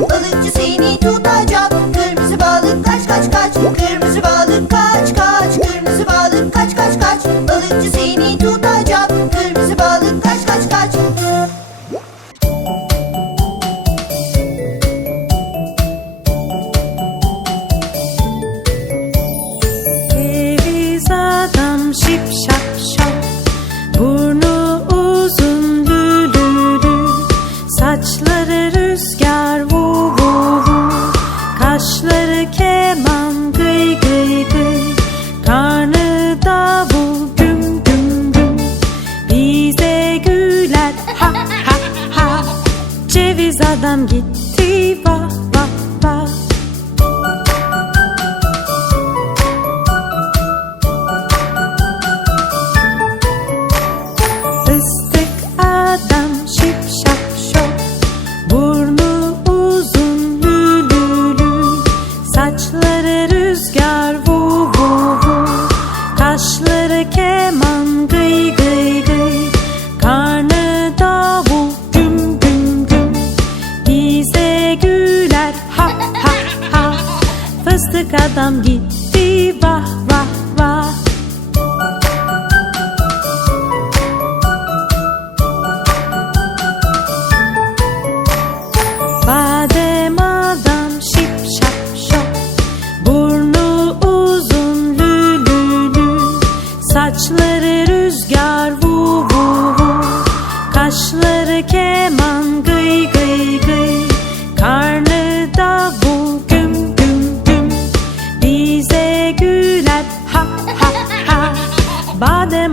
Woo! Sekiz adam gitti var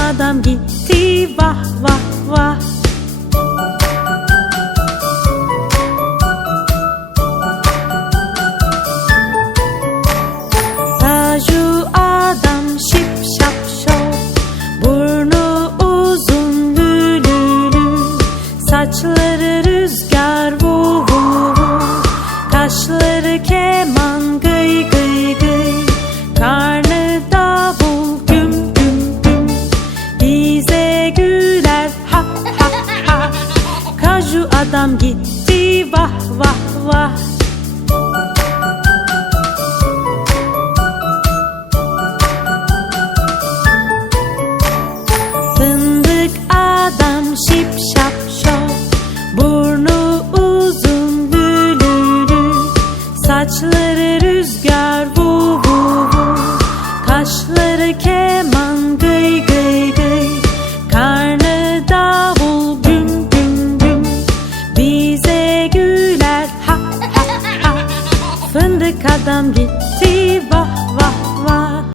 Adam gitti. Vah vah vah Çalı keman gıy gıy gıy. Karnı davul güm güm güm. Bize güler ha ha ha. Fındık adam